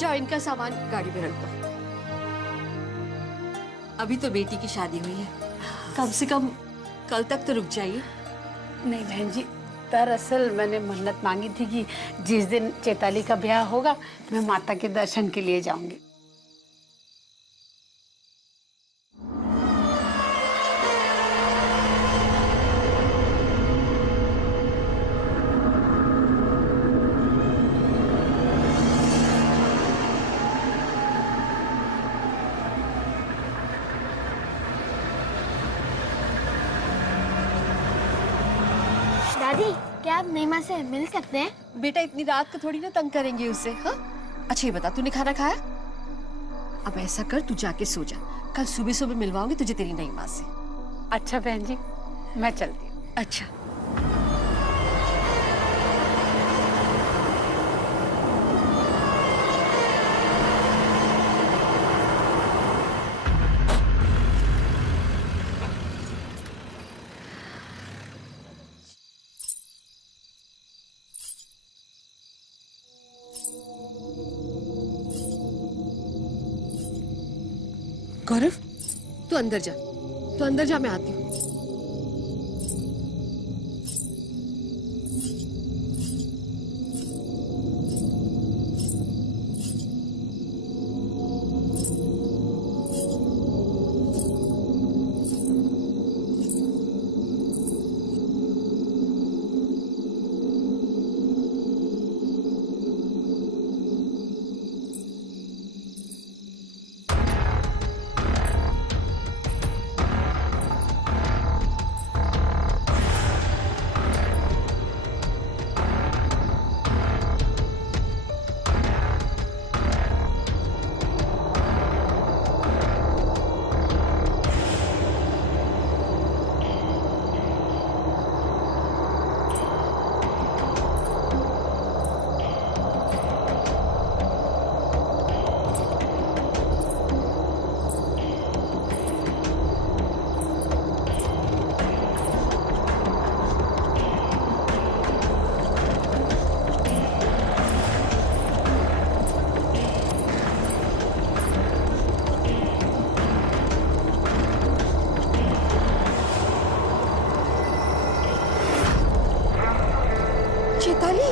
जाओ इनका सामान गाड़ी में रख दो। अभी तो बेटी की शादी हुई है, कम से कम कल तक तो रुक जाइए। नहीं बहन जी, दरअसल मैंने मन्नत मांगी थी कि जिस दिन चैताली का ब्याह होगा मैं माता के दर्शन के लिए जाऊंगी। दादी, क्या आप नीमा से मिल सकते हैं? बेटा इतनी रात को थोड़ी ना तंग करेंगे उससे। हाँ अच्छा ये बता, तूने खाना खाया? अब ऐसा कर, तू जाके सो जा, कल सुबह सुबह मिलवाऊंगी तुझे तेरी नई माँ से। अच्छा बहन जी, मैं चलती हूँ। अच्छा। गौरव, तू अंदर जा, तू अंदर जा, मैं आती हूँ। चैताली,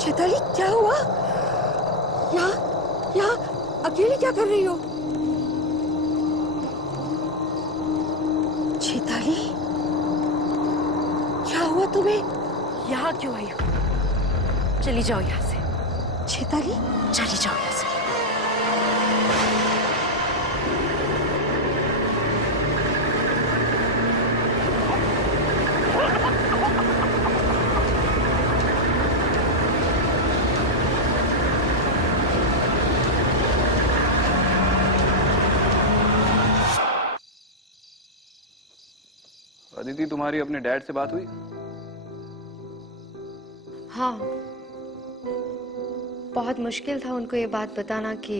चैताली क्या हुआ? यहाँ अकेले क्या कर रही हो? चैताली, क्या हुआ तुम्हें? यहाँ क्यों आई हो? चली जाओ यहाँ से। चैताली, चली जाओ यहाँ से। अदिति, तुम्हारी अपने डैड से बात हुई? हाँ, बहुत मुश्किल था उनको ये बात बताना कि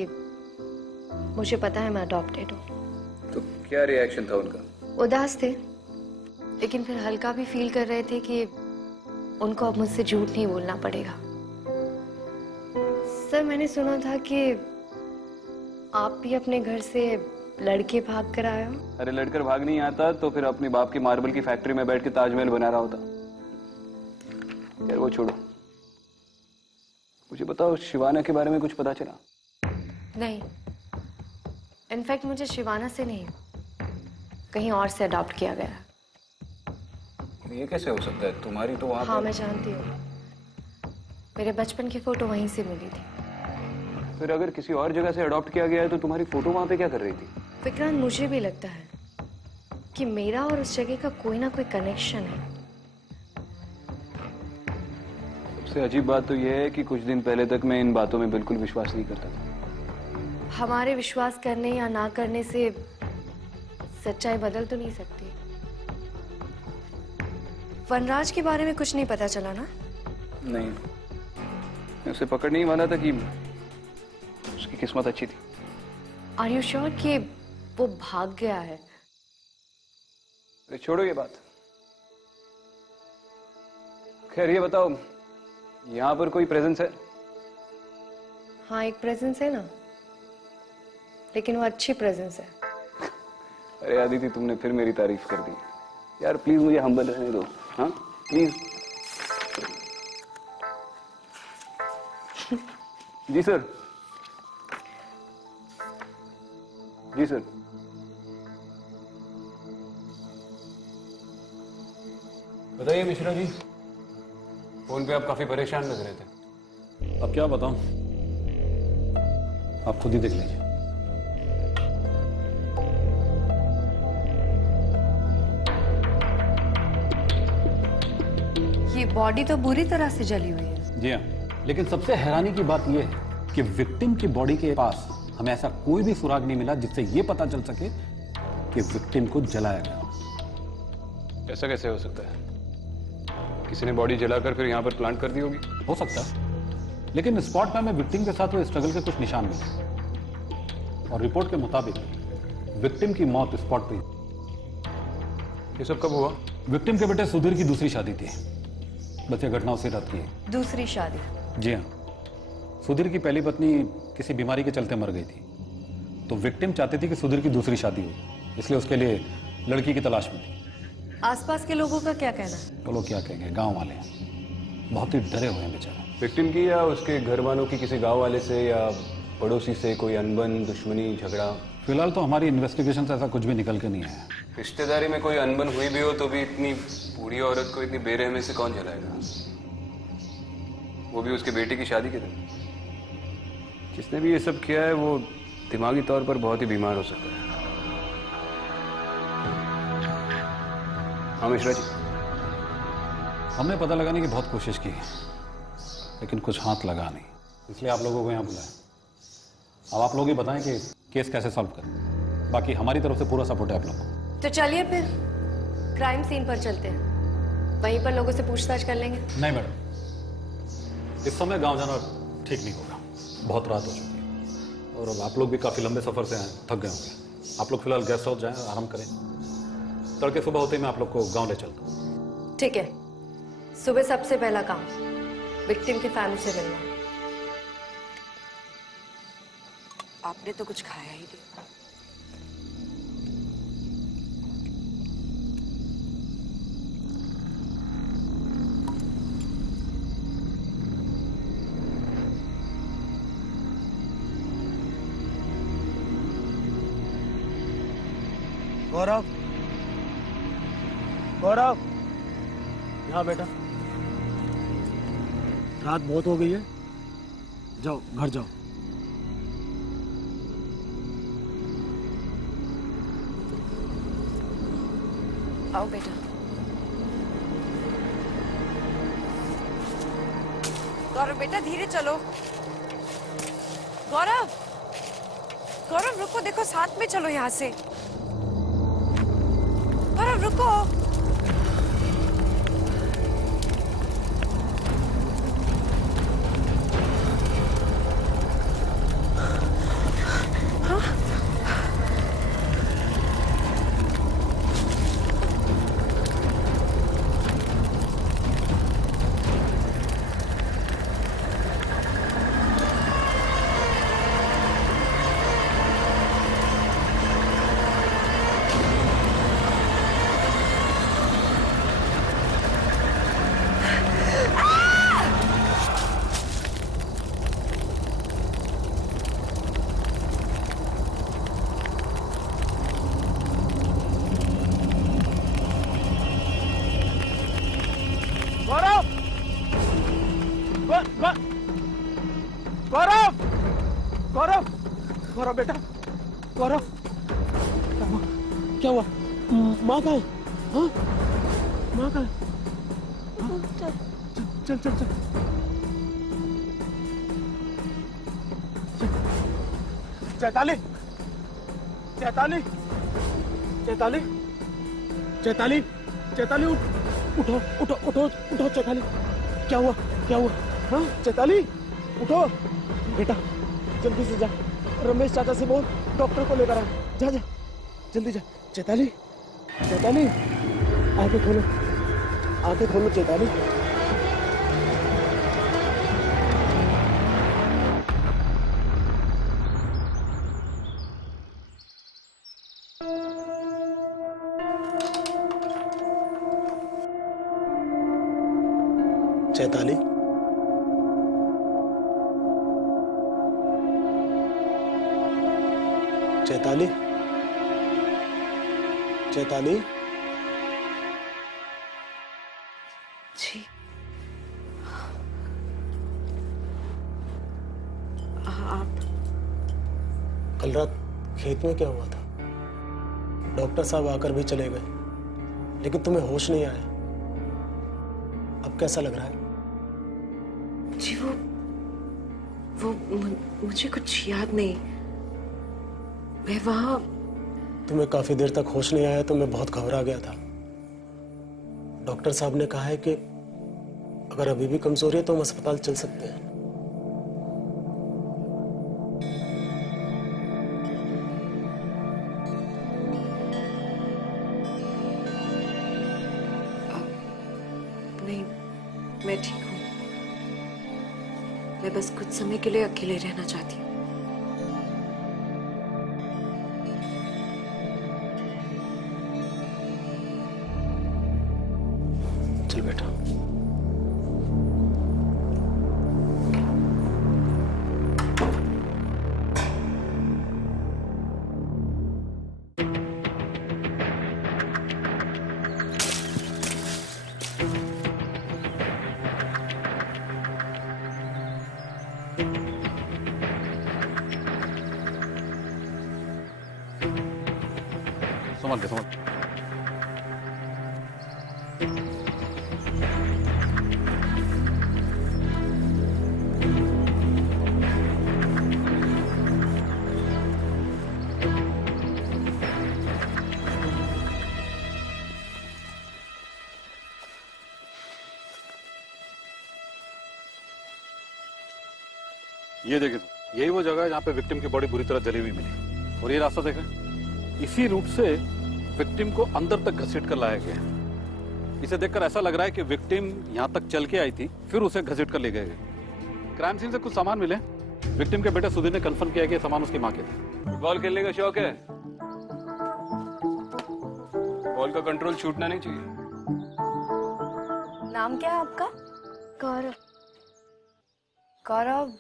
मुझे पता है मैं अडॉप्टेड हूँ। तो क्या रिएक्शन था उनका? उदास थे, लेकिन फिर हल्का भी फील कर रहे थे कि उनको अब मुझसे झूठ नहीं बोलना पड़ेगा। सर, मैंने सुना था कि आप भी अपने घर से लड़के भाग कर आए हो। अरे लड़कर भाग नहीं आता तो फिर अपने बाप की मार्बल की फैक्ट्री में बैठ के ताजमहल बना रहा होता। यार वो छोड़ो, मुझे बताओ शिवाना के बारे में कुछ पता चला? नहीं, इनफैक्ट मुझे शिवाना से नहीं, कहीं और से अडॉप्ट किया गया। ये कैसे हो सकता है? तुम्हारी तो वहाँ हाँ मैं जानती हूँ, मेरे बचपन की फोटो वहीं से मिली थी। फिर अगर किसी और जगह से अडॉप्ट किया गया है तो तुम्हारी फोटो वहाँ पे क्या कर रही थी? विक्रांत, मुझे भी लगता है कि मेरा और उस जगह का कोई ना कोई कनेक्शन है। सबसे अजीब बात तो यह है कि कुछ दिन पहले तक मैं इन बातों में बिल्कुल विश्वास नहीं करता था। हमारे विश्वास करने या ना करने से सच्चाई बदल तो नहीं सकती। वनराज के बारे में कुछ नहीं पता चला ना? नहीं, मैं उसे पकड़ नहीं माना था कि उसकी किस्मत अच्छी थी। आर यू श्योर कि वो भाग गया है? अरे छोड़ो ये बात। खैर ये बताओ, यहाँ पर कोई प्रेजेंस है? हाँ एक प्रेजेंस है ना, लेकिन वो अच्छी प्रेजेंस है। अरे आदिति, तुमने फिर मेरी तारीफ कर दी यार। प्लीज मुझे हम्बल रहने दो, हाँ प्लीज। जी सर। जी सर। बताइए मिश्रा जी, फोन पे आप काफी परेशान लग रहे थे। अब क्या बताऊं, आप खुद ही देख लीजिए। ये बॉडी तो बुरी तरह से जली हुई है। जी हाँ, लेकिन सबसे हैरानी की बात यह है कि विक्टिम की बॉडी के पास हमें ऐसा कोई भी सुराग नहीं मिला जिससे यह पता चल सके कि विक्टिम को जलाया गया। ऐसा कैसे हो सकता है? किसी ने बॉडी जलाकर फिर यहाँ पर प्लांट कर दी होगी। हो सकता है, लेकिन स्पॉट में हमें विक्टिम के साथ हुए स्ट्रगल के कुछ निशान मिले और रिपोर्ट के मुताबिक विक्टिम की मौत स्पॉट पे ही। ये सब कब हुआ? विक्टिम के बेटे सुधीर की दूसरी शादी थी। बस ये घटना उसी रात की है। दूसरी शादी? जी हाँ, सुधीर की पहली पत्नी किसी बीमारी के चलते मर गई थी, तो विक्टिम चाहती थी कि सुधीर की दूसरी शादी हो, इसलिए उसके लिए लड़की की तलाश में थी। आसपास के लोगों का क्या कहना है? वो लोग क्या कहेंगे, गांव वाले बहुत ही डरे हुए हैं बेचारे। विक्टिम की या उसके घर वालों की किसी गांव वाले से या पड़ोसी से कोई अनबन, दुश्मनी, झगड़ा? फिलहाल तो हमारी इन्वेस्टिगेशन से ऐसा कुछ भी निकल के नहीं आया। रिश्तेदारी में कोई अनबन हुई भी हो तो भी इतनी बूढ़ी औरत को इतनी बेरहमी से कौन जलाएगा? वो भी उसके बेटे की शादी के दिन। जिसने भी ये सब किया है वो दिमागी तौर पर बहुत ही बीमार हो सकता है। हाँ मिश्रा जी। हमने पता लगाने की बहुत कोशिश की, लेकिन कुछ हाथ लगा नहीं, इसलिए आप लोगों को यहाँ बुलाया। अब आप लोग ही बताएं कि केस कैसे सॉल्व करें। बाकी हमारी तरफ से पूरा सपोर्ट है आप लोग को। तो चलिए फिर क्राइम सीन पर चलते हैं, वहीं पर लोगों से पूछताछ कर लेंगे। नहीं मैडम, इस समय गांव जाना ठीक नहीं होगा, बहुत रात हो चुकी है और अब आप लोग भी काफ़ी लंबे सफ़र से आए, थक गए होंगे। आप लोग फिलहाल गेस्ट हाउस जाएं, आराम करें। तड़के सुबह होते ही मैं आप लोग को गांव ले चलता हूँ। ठीक है, सुबह सबसे पहला काम विक्टिम की फैमिली से मिलना। आपने तो कुछ खाया ही नहीं। गौरव, गौरव, यहाँ बेटा। रात बहुत हो गई है, जाओ घर जाओ। आओ बेटा। गौरव बेटा धीरे चलो। गौरव, गौरव रुको, देखो साथ में चलो यहाँ से। गौरव रुको। गौरव, गौरव, गौरव बेटा, गौरव, क्या हुआ? माँ कहाँ है? हाँ? माँ कहाँ है? हाँ? चल चल चल चल। चैताली, चैताली, चैताली, चैताली, चैताली, उठो उठो उठो उठो चैताली। क्या हुआ? क्या हुआ? हाँ चैताली, उठो बेटा, जल्दी से जा, रमेश चाचा से बोल डॉक्टर को लेकर आ। जा जा जल्दी जा। चैताली, चैताली, आंखें खोलो, आंखें खोलो चैताली। चैताली, चैताली, चैताली। जी आप कल रात खेत में क्या हुआ था? डॉक्टर साहब आकर भी चले गए, लेकिन तुम्हें होश नहीं आया। अब कैसा लग रहा है? जी वो मुझे कुछ याद नहीं। मैं वहां तुम्हें काफी देर तक होश नहीं आया तो मैं बहुत घबरा गया था। डॉक्टर साहब ने कहा है कि अगर अभी भी कमजोरी है तो हम अस्पताल चल सकते हैं। नहीं, मैं ठीक हूँ। मैं बस कुछ समय के लिए अकेले रहना चाहती हूँ। चल बेटा। समझ गए, समझ गए। ये देखिए, यही वो जगह है जहाँ पे विक्टिम की बॉडी बुरी तरह जली हुई मिली। और ये रास्ता देखें, इसी रूट से विक्टिम को अंदर तक घसीट कर लाया गया है। इसे देखकर ऐसा लग रहा है कि विक्टिम यहाँ तक चल के आई थी, फिर उसे घसीट कर ले गए। क्राइम सीन से कुछ सामान मिले। विक्टिम के बेटे सुधीर ने कंफर्म किया कि ये सामान उसकी माँ के थे। बॉल खेलने का शौक है? बॉल का कंट्रोल छूटना नहीं चाहिए। नाम क्या है आपका? गौरव। गौरव,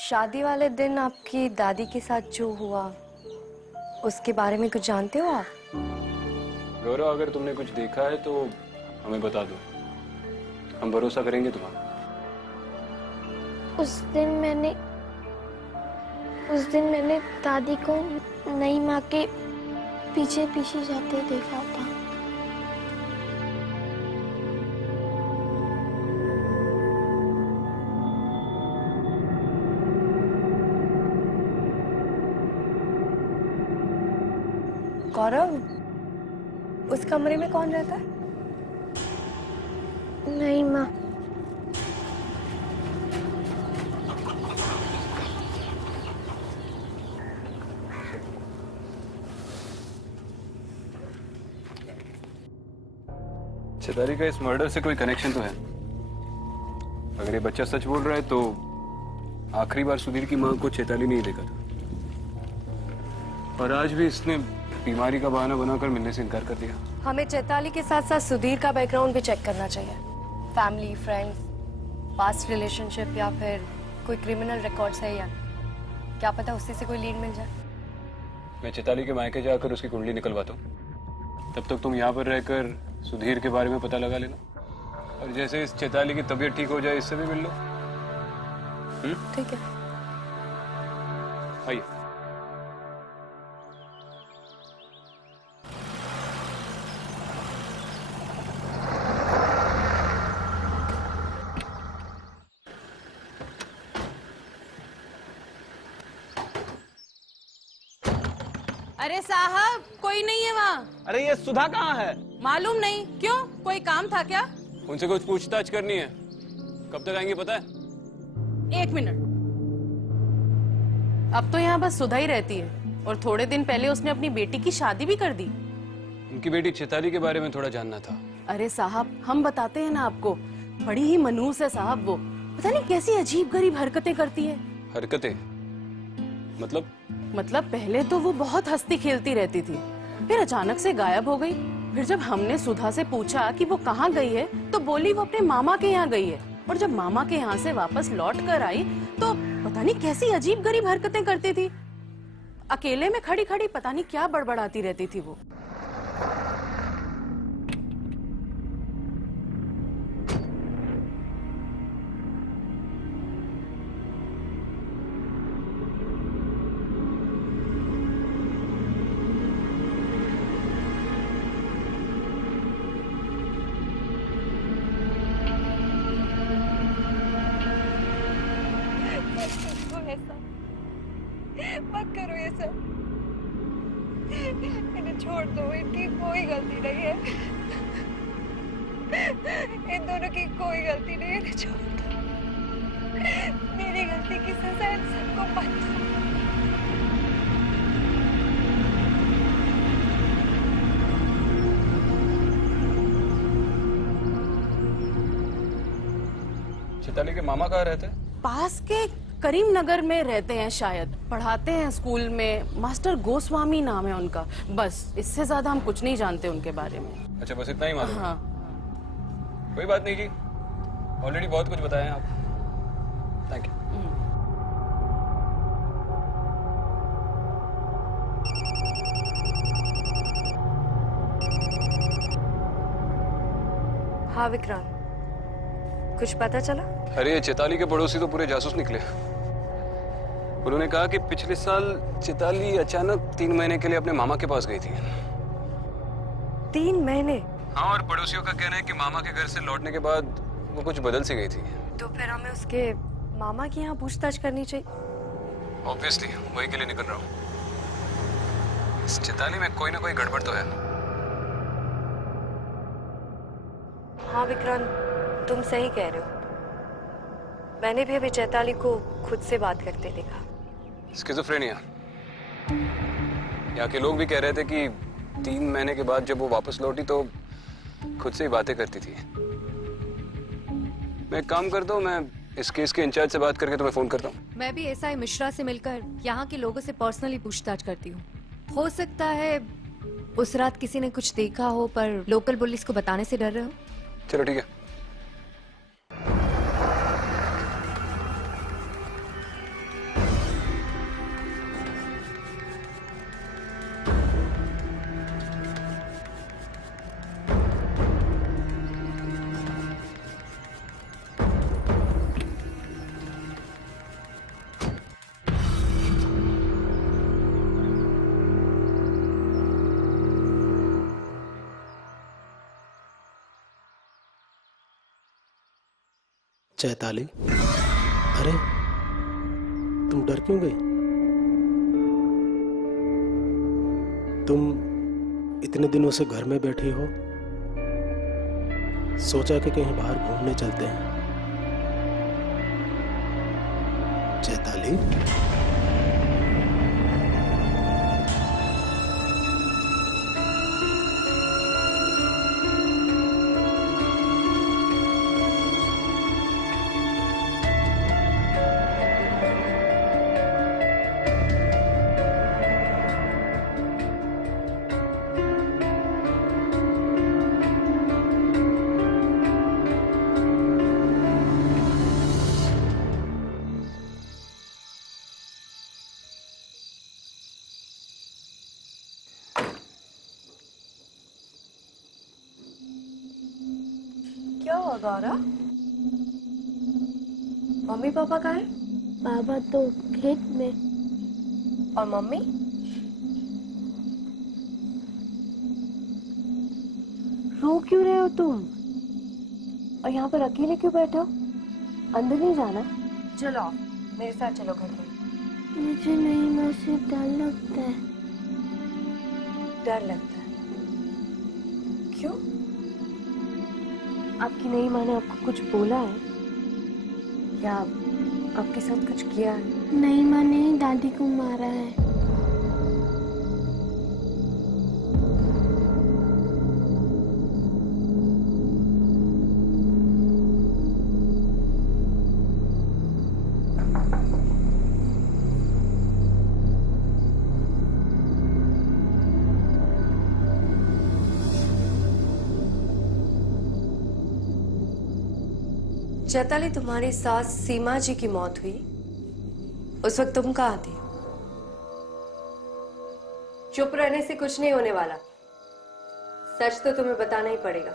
शादी वाले दिन आपकी दादी के साथ जो हुआ उसके बारे में कुछ जानते हो आप? गौरव, अगर तुमने कुछ देखा है तो हमें बता दो, हम भरोसा करेंगे तुम्हारा। उस दिन मैंने दादी को नई माँ के पीछे पीछे जाते देखा था। गौरव, उस कमरे में कौन रहता है? नई माँ। चैताली का इस मर्डर से कोई कनेक्शन तो है। अगर ये बच्चा सच बोल रहा है तो आखिरी बार सुधीर की मां को चैताली नहीं देखा था, और आज भी इसने बीमारी का बहाना बनाकर मिलने से इनकार कर दिया। हमें चैताली के साथ साथ सुधीर का बैकग्राउंड भी चेक करना चाहिए। फैमिली, फ्रेंड्स, पास्ट रिलेशनशिप या फिर कोई क्रिमिनल रिकॉर्ड्स है या क्या पता उससे से कोई लीड मिल जाए। मैं चैताली के मायके जाकर उसकी कुंडली निकलवाता हूँ, तब तक तुम यहाँ पर रहकर सुधीर के बारे में पता लगा लेना, और जैसे इस चैताली की तबीयत ठीक हो जाए इससे भी मिल लो। ठीक है। आइए। अरे साहब, कोई नहीं है वहाँ। अरे ये सुधा कहाँ है? मालूम नहीं। क्यों, कोई काम था क्या? उनसे कुछ पूछताछ करनी है। कब तक आएंगे पता है? 1 मिनट। अब तो यहाँ बस सुधा ही रहती है, और थोड़े दिन पहले उसने अपनी बेटी की शादी भी कर दी। उनकी बेटी चैताली के बारे में थोड़ा जानना था। अरे साहब, हम बताते हैं ना आपको, बड़ी ही मनहूस है साहब वो। पता नहीं कैसी अजीब गरीब हरकतें करती है। हरकतें? मतलब पहले तो वो बहुत हंसती खेलती रहती थी, फिर अचानक से गायब हो गई। फिर जब हमने सुधा से पूछा कि वो कहाँ गई है तो बोली वो अपने मामा के यहाँ गई है। और जब मामा के यहाँ से वापस लौट कर आई तो पता नहीं कैसी अजीब गरीब हरकतें करती थी। अकेले में खड़ी खड़ी पता नहीं क्या बड़बड़ाती रहती थी वो। मत करो ये सब, इन्हें छोड़ दो, इनकी कोई गलती नहीं है, इन दोनों की कोई गलती नहीं है, इन्हें छोड़ दो, मेरी गलती की सजा इन सबको मत दो। चैताली के मामा कहाँ रहते हैं? पास के करीम नगर में रहते हैं शायद, पढ़ाते हैं स्कूल में, मास्टर गोस्वामी नाम है उनका। बस इससे ज्यादा हम कुछ नहीं जानते उनके बारे में। अच्छा, बस इतना ही मालूम है? हाँ। कोई बात नहीं जी, ऑलरेडी बहुत कुछ बताया आप। Thank you. हाँ विक्रांत, कुछ पता चला? अरे चैताली के पड़ोसी तो पूरे जासूस निकले। उन्होंने कहा कि पिछले साल चैताली अचानक 3 महीने के लिए अपने मामा के पास गई थी। 3 महीने? हाँ, और पड़ोसियों का कहना है कि मामा के घर से लौटने के बाद वो कुछ बदल सी गई थी। तो फिर हमें उसके मामा की यहाँ पूछताछ करनी चाहिए। ऑब्वियसली वही के लिए निकल रहा हूँ। इस चैताली में कोई ना कोई गड़बड़ तो है। हाँ विक्रांत, तुम सही कह रहे हो। मैंने भी अभी चैताली को खुद से बात करते देखा। स्किज़ोफ्रेनिया। यहाँ के लोग भी कह रहे थे कि 3 महीने के बाद जब वो वापस लौटी तो खुद से ही बातें करती थी। मैं एक काम करता हूँ, मैं इस केस के इंचार्ज से बात करके तुम्हें फोन करता हूँ। मैं भी एसआई मिश्रा से मिलकर यहाँ के लोगों से पर्सनली पूछताछ करती हूँ। हो सकता है उस रात किसी ने कुछ देखा हो पर लोकल पुलिस को बताने से डर रहे हो। चलो ठीक है। चैताली, अरे तुम डर क्यों गई? तुम इतने दिनों से घर में बैठी हो, सोचा कि कहीं बाहर घूमने चलते हैं। चैताली, क्या हुआ गौरव? मम्मी पापा कहाँ हैं? बाबा तो खेत में। और मम्मी? रो क्यों रहे हो तुम? और यहाँ पर अकेले क्यों बैठे हो? अंदर नहीं जाना? चलो आओ, मेरे साथ चलो घर में। मुझे नहीं माँ से डर लगता है। डर लगता है? क्यों? आपकी नई माँ ने आपको कुछ बोला है या आपके साथ कुछ किया है? नई माँ ने ही दादी को मारा है। चैताली, तुम्हारी सास सीमा जी की मौत हुई, उस वक्त तुम कहाँ थी? चुप रहने से कुछ नहीं होने वाला, सच तो तुम्हें बताना ही पड़ेगा।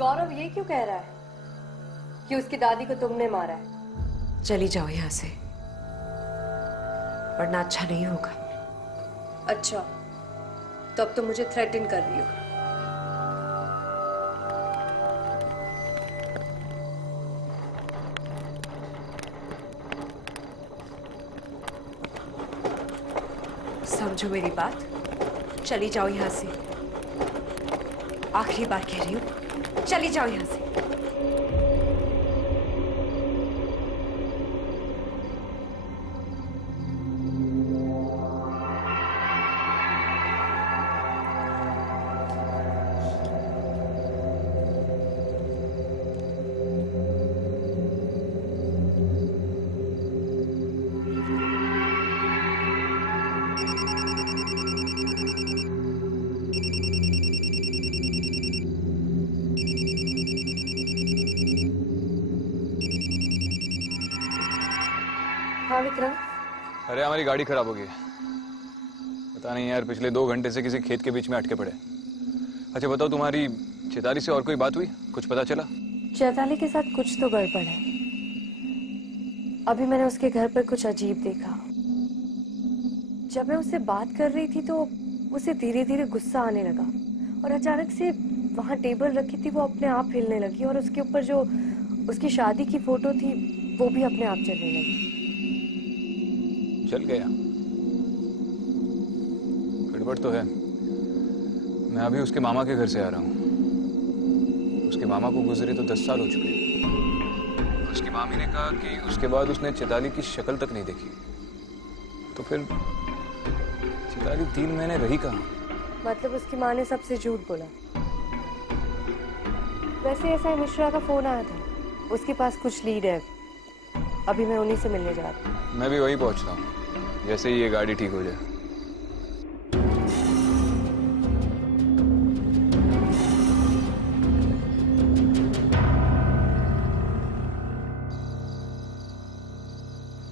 गौरव ये क्यों कह रहा है कि उसकी दादी को तुमने मारा है? चली जाओ यहां से, वरना अच्छा नहीं होगा। अच्छा, तो अब तुम मुझे थ्रेटन कर रही हो। समझो मेरी बात, चली जाओ यहां से। आखिरी बार कह रही हूं, चली जाओ यहां से। हाँ विक्रम। अरे हमारी गाड़ी खराब हो गई है। पता नहीं यार, पिछले 2 घंटे से किसी खेत के बीच में अटके पड़े। अच्छा बताओ, तुम्हारी चैताली से और कोई बात हुई? कुछ पता चला? चैताली के साथ कुछ तो गड़बड़ है। अभी मैंने उसके घर पर कुछ अजीब देखा। जब मैं उससे बात कर रही थी तो उसे धीरे धीरे गुस्सा आने लगा और अचानक से वहां टेबल रखी थी वो अपने आप हिलने लगी और उसके ऊपर जो उसकी शादी की फोटो थी वो भी अपने आप चलने लगी। चल गया? गड़बड़ तो है। मैं अभी उसके मामा के घर से आ रहा हूँ। उसके मामा को गुजरे तो 10 साल हो चुके हैं। उसकी मामी ने कहा कि उसके बाद उसने चैताली की शक्ल तक नहीं देखी। तो फिर चैताली 3 महीने रही कहाँ? मतलब उसकी माँ ने सबसे झूठ बोला। वैसे ऐसा मिश्रा का फोन आया था, उसके पास कुछ लीड है। अभी मैं उन्हीं से मिलने जा रही हूँ। मैं भी वही पहुंच रहा हूँ, जैसे ही ये गाड़ी ठीक हो जाए।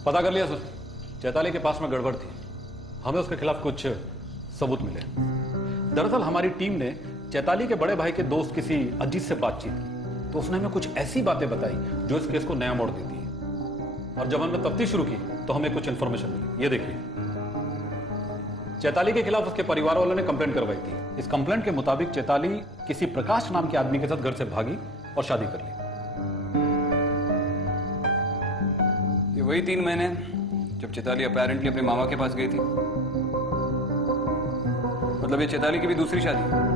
पता कर लिया सर, चैताली के पास में गड़बड़ थी। हमें उसके खिलाफ कुछ सबूत मिले। दरअसल हमारी टीम ने चैताली के बड़े भाई के दोस्त किसी अजीत से बातचीत की, तो उसने हमें कुछ ऐसी बातें बताई जो इस केस को नया मोड़ देती है। और जब हमने तफ्तीश शुरू की तो हमें कुछ इंफॉर्मेशन मिली। ये देखिए, चैताली के खिलाफ उसके परिवार वालों ने कंप्लेंट करवाई थी। इस कंप्लेंट के मुताबिक चैताली किसी प्रकाश नाम के आदमी के साथ घर से भागी और शादी कर ली। ये वही 3 महीने जब चैताली अपैरेंटली अपने मामा के पास गई थी। मतलब ये चैताली की भी दूसरी शादी।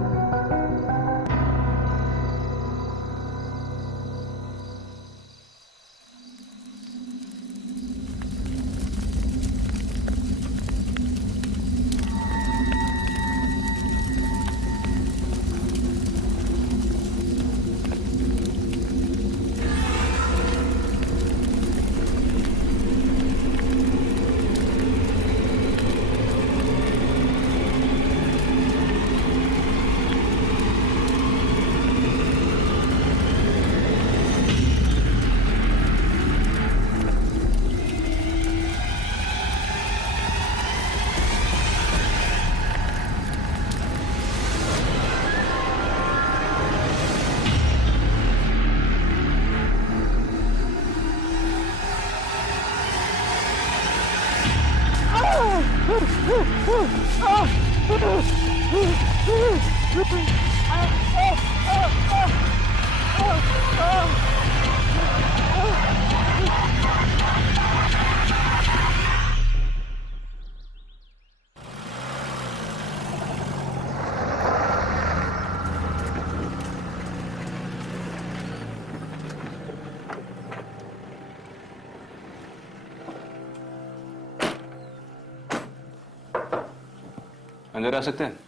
अंदर आ सकते हैं?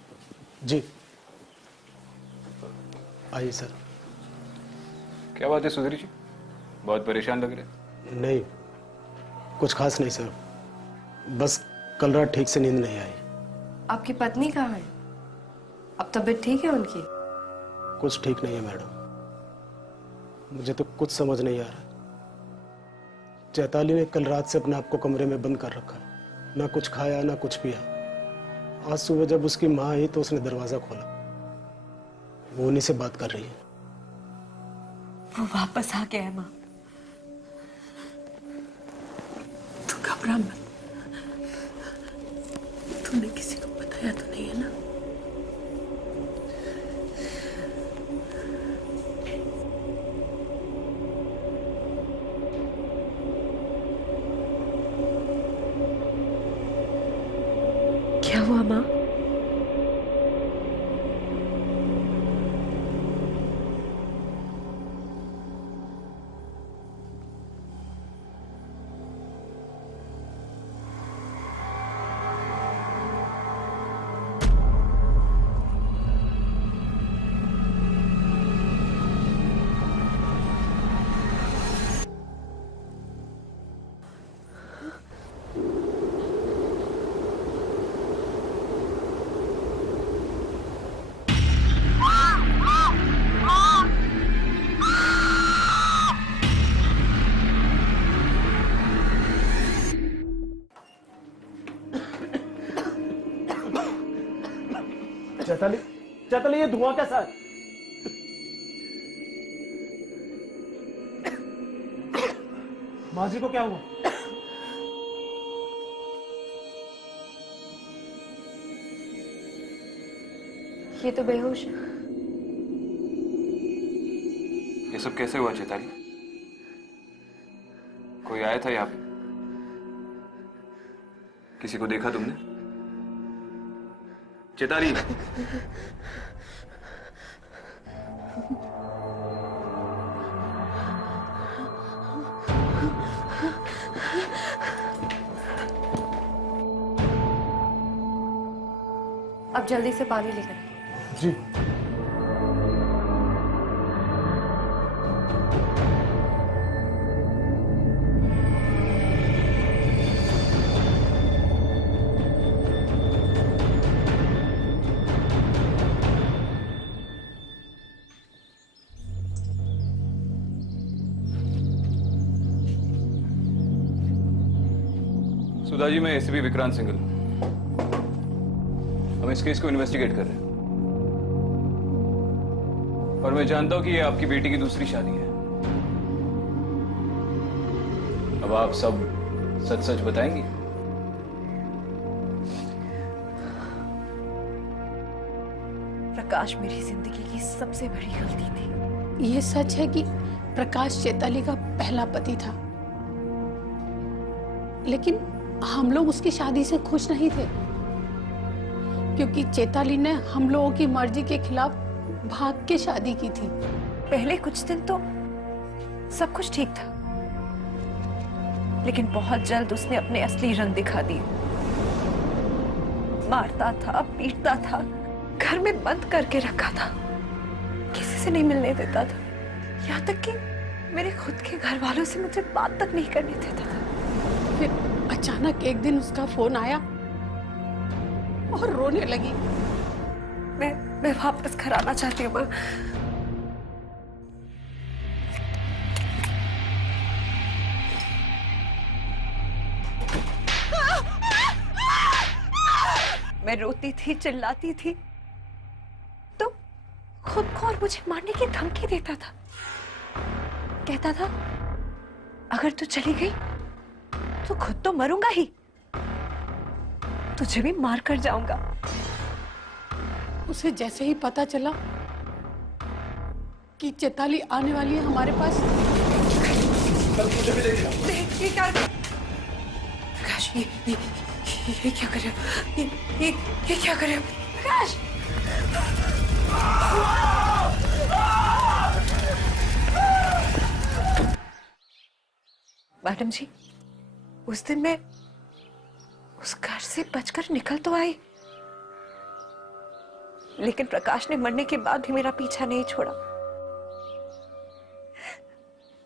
जी आइए सर। क्या बात है सुधीर जी, बहुत परेशान लग रहे। नहीं, कुछ खास नहीं सर, बस कल रात ठीक से नींद नहीं आई। आपकी पत्नी कहाँ है? अब तबीयत ठीक है उनकी? कुछ ठीक नहीं है मैडम। मुझे तो कुछ समझ नहीं आ रहा। चैताली ने कल रात से अपने आप को कमरे में बंद कर रखा है, ना कुछ खाया ना कुछ पिया। आज सुबह जब उसकी माँ आई तो उसने दरवाजा खोला, वो उन्हीं से बात कर रही है। वो वापस आ गया है माँ। तू घबरा मत। तूने किसी को बताया तो नहीं है ना? क्या हुआ माँ? चैताली, चैताली, ये धुआं कैसा है? माँ जी को क्या हुआ? ये तो बेहोश है। ये सब कैसे हुआ चैताली? कोई आया था यहाँ पे? किसी को देखा तुमने? चैताली, अब जल्दी से पानी लेकर आइए। जी। सुधा जी, मैं एसीपी विक्रांत सिंघल हूं। हम इस केस को इन्वेस्टिगेट कर रहे हैं और मैं जानता हूं कि ये आपकी बेटी की दूसरी शादी है। अब आप सब सच सच बताएंगी? प्रकाश मेरी जिंदगी की सबसे बड़ी गलती थी। ये सच है कि प्रकाश चैताली का पहला पति था, लेकिन हम लोग उसकी शादी से खुश नहीं थे क्योंकि चैताली ने हम लोगों की मर्जी के खिलाफ भाग के शादी की थी। पहले कुछ दिन तो सब कुछ ठीक था, लेकिन बहुत जल्द उसने अपने असली रंग दिखा दिए। मारता था, पीटता था, घर में बंद करके रखा था, किसी से नहीं मिलने देता था, यहाँ तक कि मेरे खुद के घर वालों से मुझे बात तक नहीं करने देता था। फिर अचानक एक दिन उसका फोन आया और रोने लगी। मैं वापस घर आना चाहती हूँ माँ। मैं रोती थी, चिल्लाती थी, तो खुद को और मुझे मारने की धमकी देता था। कहता था अगर तू चली गई तो खुद तो मरूंगा ही, तुझे भी मार कर जाऊंगा। उसे जैसे ही पता चला कि चैताली आने वाली है हमारे पास, ये क्या प्रकाश, ये क्या कर रहे हो? ये क्या कर रहे हो प्रकाश? मैडम जी, उस दिन मैं उस घर से बचकर निकल तो आई, लेकिन प्रकाश ने मरने के बाद भी मेरा पीछा नहीं छोड़ा।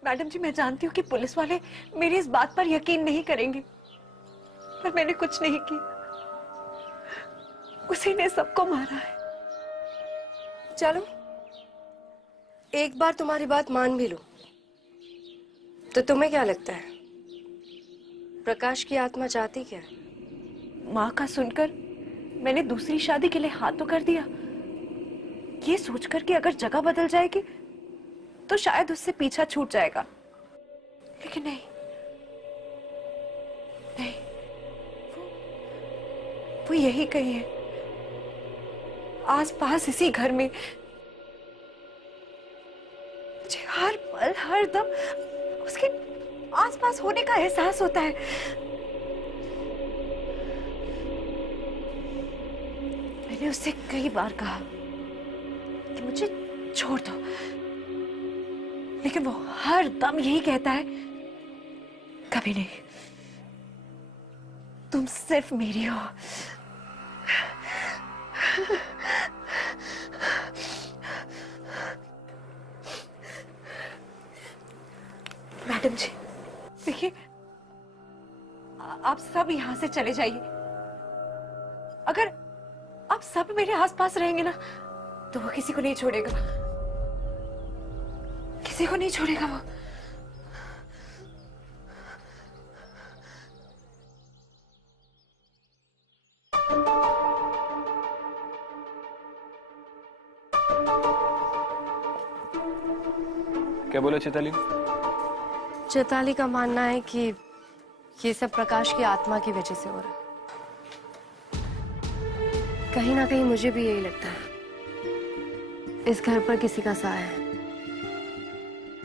मैडम जी, मैं जानती हूँ कि पुलिस वाले मेरी इस बात पर यकीन नहीं करेंगे, पर मैंने कुछ नहीं किया, उसी ने सबको मारा है। चलो, एक बार तुम्हारी बात मान भी लो, तो तुम्हें क्या लगता है प्रकाश की आत्मा चाहती क्या है? माँ का सुनकर मैंने दूसरी शादी के लिए हाँ तो कर दिया, ये सोचकर कि अगर जगह बदल जाएगी तो शायद उससे पीछा छूट जाएगा। लेकिन नहीं नहीं, वो यही कही है, आस पास इसी घर में मुझे हर पल हर दम उसके आस पास होने का एहसास होता है। मैंने उससे कई बार कहा कि मुझे छोड़ दो, लेकिन वो हर दम यही कहता है, कभी नहीं, तुम सिर्फ मेरी हो। मैडम जी देखिए, आप सब यहां से चले जाइए। अगर आप सब मेरे आसपास रहेंगे ना तो वो किसी को नहीं छोड़ेगा, किसी को नहीं छोड़ेगा वो। क्या बोला चैताली? चैताली का मानना है कि ये सब प्रकाश की आत्मा की वजह से हो रहा है। कहीं ना कहीं मुझे भी यही लगता है, इस घर पर किसी का साया है।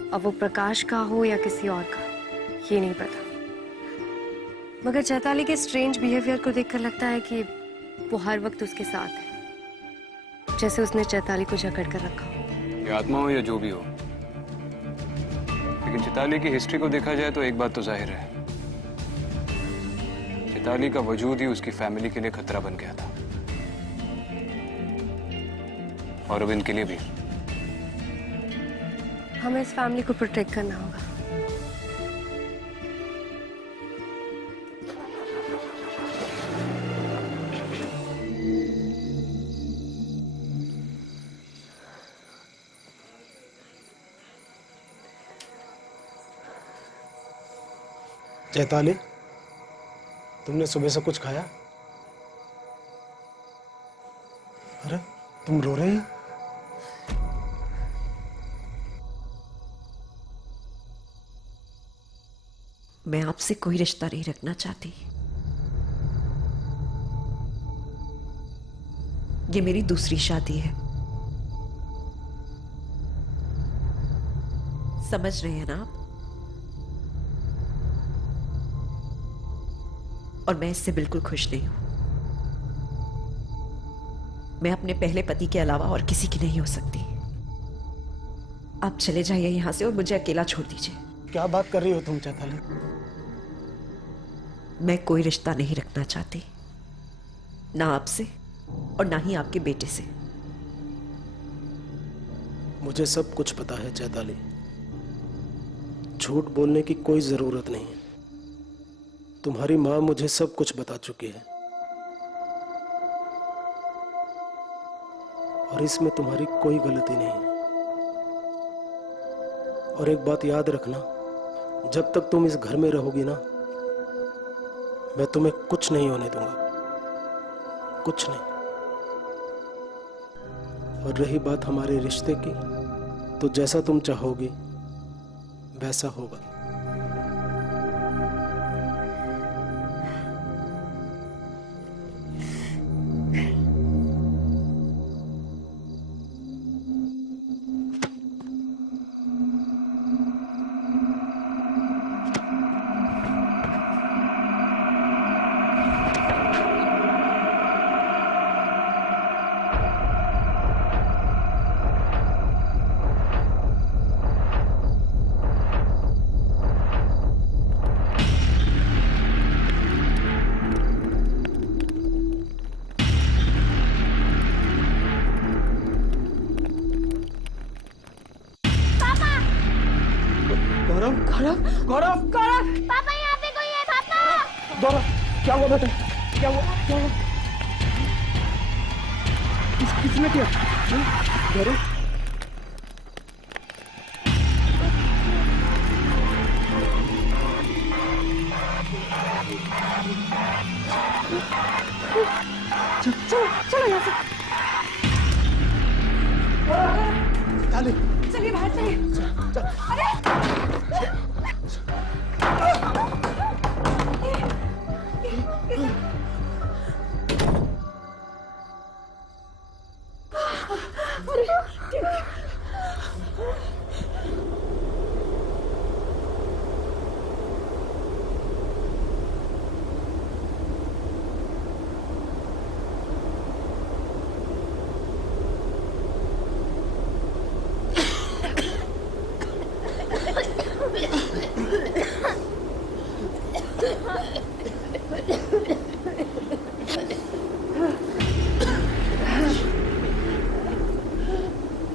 अब वो प्रकाश का हो या किसी और का, ये नहीं पता। मगर चैताली के स्ट्रेंज बिहेवियर को देखकर लगता है कि वो हर वक्त उसके साथ है, जैसे उसने चैताली को जकड़ कर रखा हो। ये आत्मा हो या जो भी हो, लेकिन चैताली की हिस्ट्री को देखा जाए तो एक बात तो जाहिर है, चैताली का वजूद ही उसकी फैमिली के लिए खतरा बन गया था, और अब इनके लिए भी। हमें इस फैमिली को प्रोटेक्ट करना होगा। चैताली, तुमने सुबह से कुछ खाया? अरे तुम रो रही हो? मैं आपसे कोई रिश्ता नहीं रखना चाहती। ये मेरी दूसरी शादी है, समझ रहे हैं ना आप? और मैं इससे बिल्कुल खुश नहीं हूं। मैं अपने पहले पति के अलावा और किसी की नहीं हो सकती। आप चले जाइए यहां से और मुझे अकेला छोड़ दीजिए। क्या बात कर रही हो तुम चैताली? मैं कोई रिश्ता नहीं रखना चाहती, ना आपसे और ना ही आपके बेटे से। मुझे सब कुछ पता है चैताली, झूठ बोलने की कोई जरूरत नहीं है। तुम्हारी माँ मुझे सब कुछ बता चुकी है, और इसमें तुम्हारी कोई गलती नहीं है। और एक बात याद रखना, जब तक तुम इस घर में रहोगी ना, मैं तुम्हें कुछ नहीं होने दूंगा, कुछ नहीं। और रही बात हमारे रिश्ते की, तो जैसा तुम चाहोगी वैसा होगा। गौरव, गौरव, गौरव, गौरव, पापा यहाँ पे कोई है पापा। गौरव, क्या हुआ बेटा? क्या हुआ? क्या हुआ? किसने किया? गौरव, चलो चलो यहाँ से। चैताली चलिए बाहर चलिए। अरे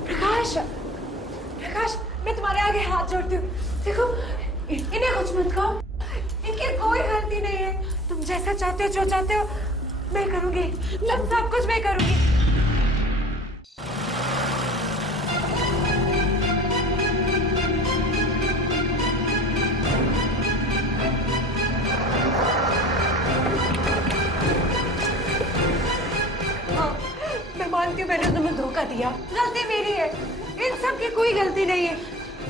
प्रकाश, प्रकाश, मैं तुम्हारे आगे हाथ जोड़ती हूँ। देखो, इन्हें कुछ मत कहो। इनकी कोई गलती नहीं है। तुम जैसा चाहते हो, जो चाहते हो, मैं करूँगी। सब कुछ मैं करूँगी। मैं मानती हूँ मैंने तुम्हें धोखा दिया, गलती मेरी है। इन सब की कोई गलती नहीं है।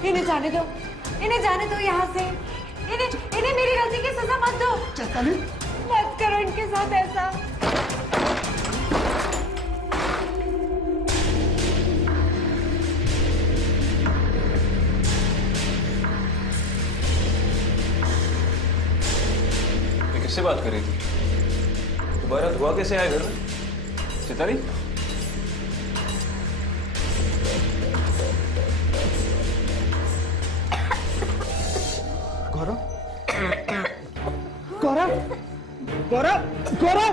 इन्हें जाने दो, इन्हें जाने दो यहाँ से। इन्हें मेरी गलती की सजा मत दो। चैताली मत करो इनके साथ ऐसा। ये किससे बात कर रही थी? दोबारा धुआं कैसे आया घर में? चैताली? गौरव गौरव गौरव गौरव,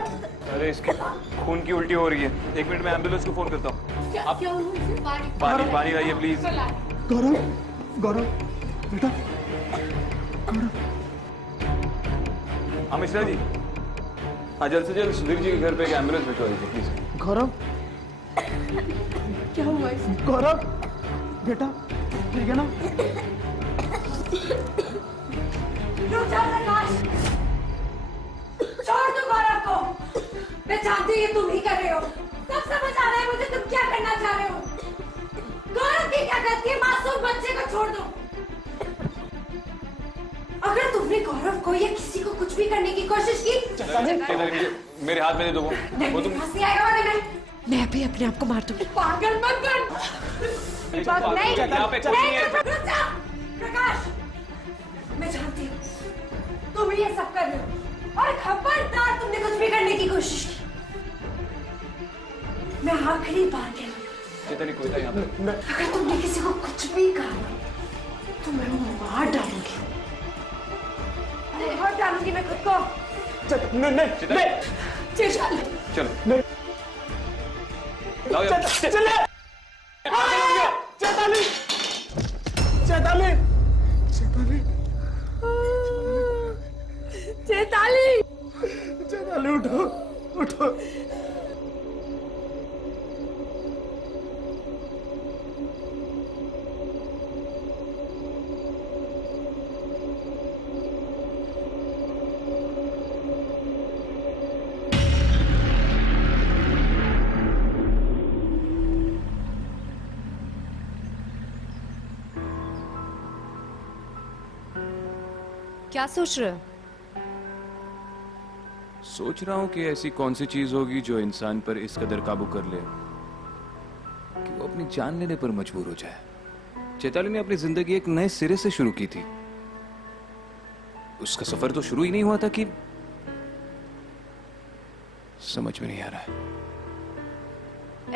अरे इसके खून की उल्टी हो रही है। 1 मिनट में एम्बुलेंस को फोन करता हूँ। आप पानी पानी लाइए प्लीज। गौरव गौरव बेटा, हाँ मिश्रा जी, हाँ जल्द से जल्द सुधीर जी के घर पे एक एम्बुलेंस भिजवा दीजिए प्लीज। गौरव क्या हुआ इसे? गौरव बेटा, ठीक है ना? रुक जाओ प्रकाश, छोड़ दो गौरव को। मैं जानती हूँ ये तुम ही कर रहे हो। सब समझ आ रहा है मुझे तुम क्या करना चाह रहे हो। गौरव की क्या गलती है? मासूम बच्चे को छोड़ दो। अगर तुमने गौरव को या किसी को कुछ भी करने की कोशिश की, मेरे हाथ में दे दो वो तुम। हंसी आएगा वाले मैं भी अपने आप को मार दूंगी। पागल मत बन। नहीं, यहाँ पे कुछ नहीं है। रुक जा। प्रकाश, मैं जानती हूँ तुम ये सब कर रहे हो और खबरदार तुमने कुछ भी करने की कोशिश की। मैं आखिरी बार कह रही हूँ, चैताली कोई था यहाँ पे? अगर तुमने किसी को कुछ भी कहा तो मैं मार डालूंगी। मार डालूंगी मैं खुद को। नहीं चल चलो लाओ यार। चले चैताली चैताली चैताली चैताली, चैताली उठो उठो। क्या सोच रहे हो? सोच रहा हूँ कि ऐसी कौन सी चीज होगी जो इंसान पर इस कदर काबू कर ले कि वो अपनी जान लेने पर मजबूर हो जाए। चैताली ने अपनी जिंदगी एक नए सिरे से शुरू की थी। उसका सफर तो शुरू ही नहीं हुआ था कि समझ में नहीं आ रहा है।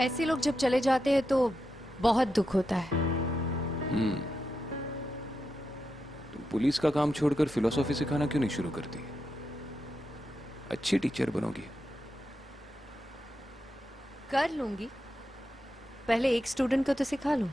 ऐसे लोग जब चले जाते हैं तो बहुत दुख होता है। तुम पुलिस का काम छोड़कर फिलोसॉफी सिखाना क्यों नहीं शुरू करती? अच्छी टीचर बनोगी। कर लूंगी, पहले एक स्टूडेंट को तो सिखा लूं।